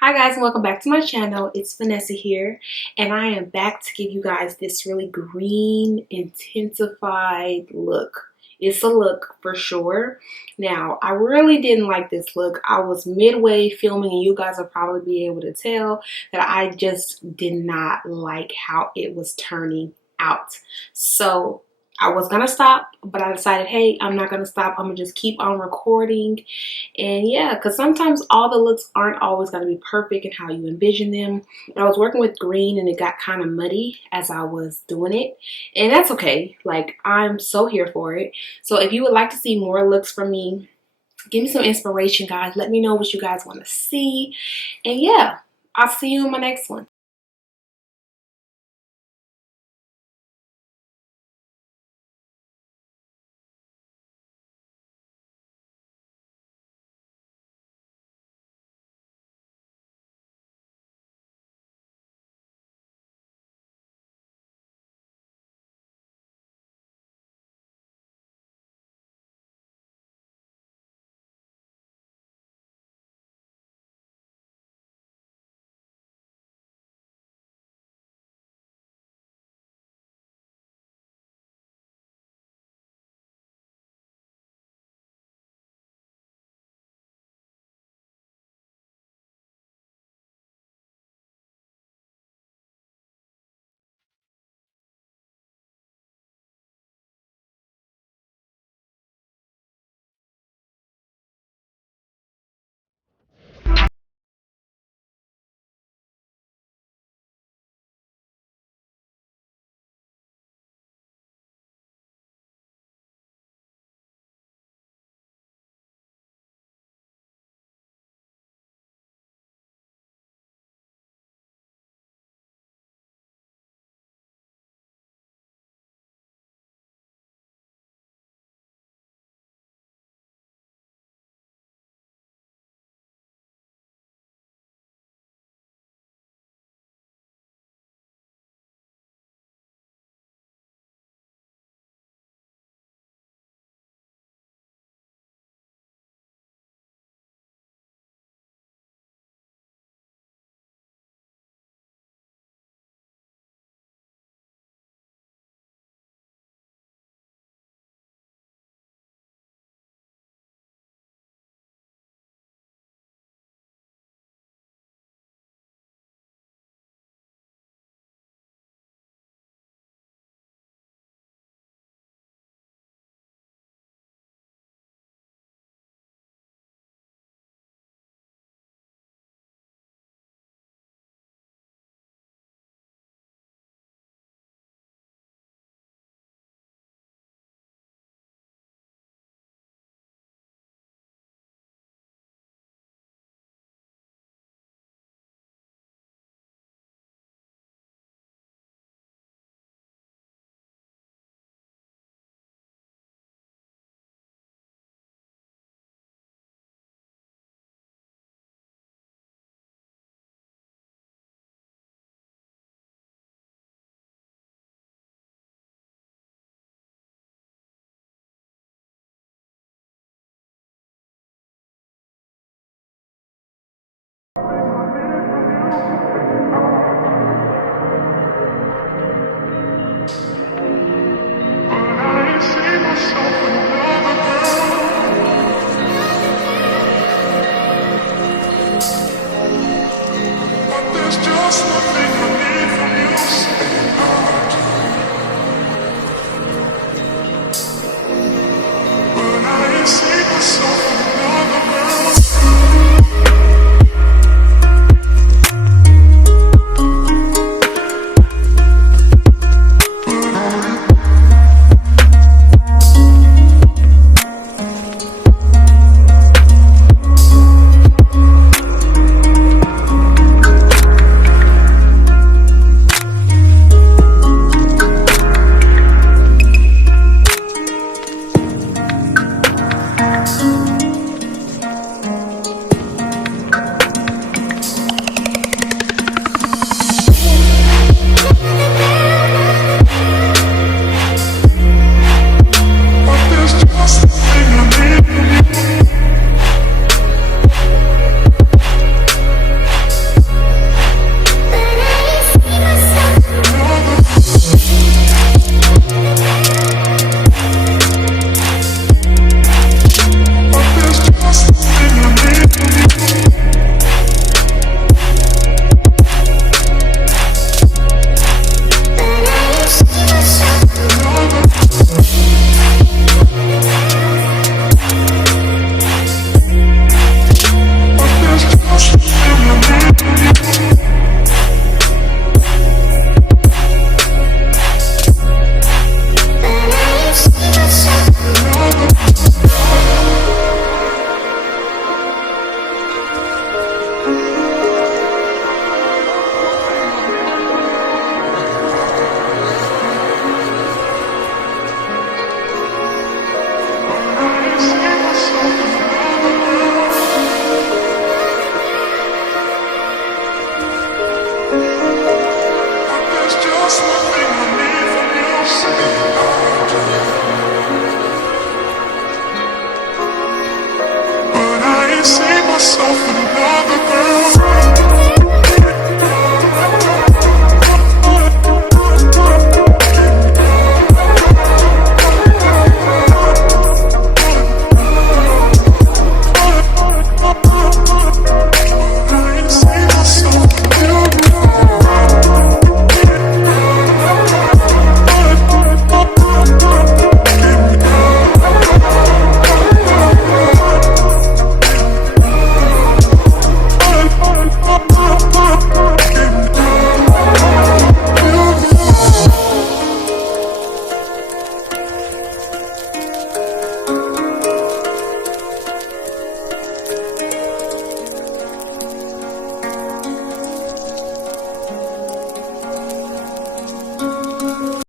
Hi guys, and welcome back to my channel. It's Vanessa here, and I am back to give you guys this really green intensified look. It's a look for sure. Now, I really didn't like this look. I was midway filming, and you guys will probably be able to tell that I just did not like how it was turning out. So I was gonna stop, but I decided, hey, I'm not gonna stop. I'm gonna just keep on recording. And yeah, because sometimes all the looks aren't always gonna be perfect in how you envision them. I was working with green and it got kind of muddy as I was doing it. And that's okay. Like, I'm so here for it. So if you would like to see more looks from me, give me some inspiration, guys. Let me know what you guys want to see. And yeah, I'll see you in my next one. But I ain't seen myself in another girl.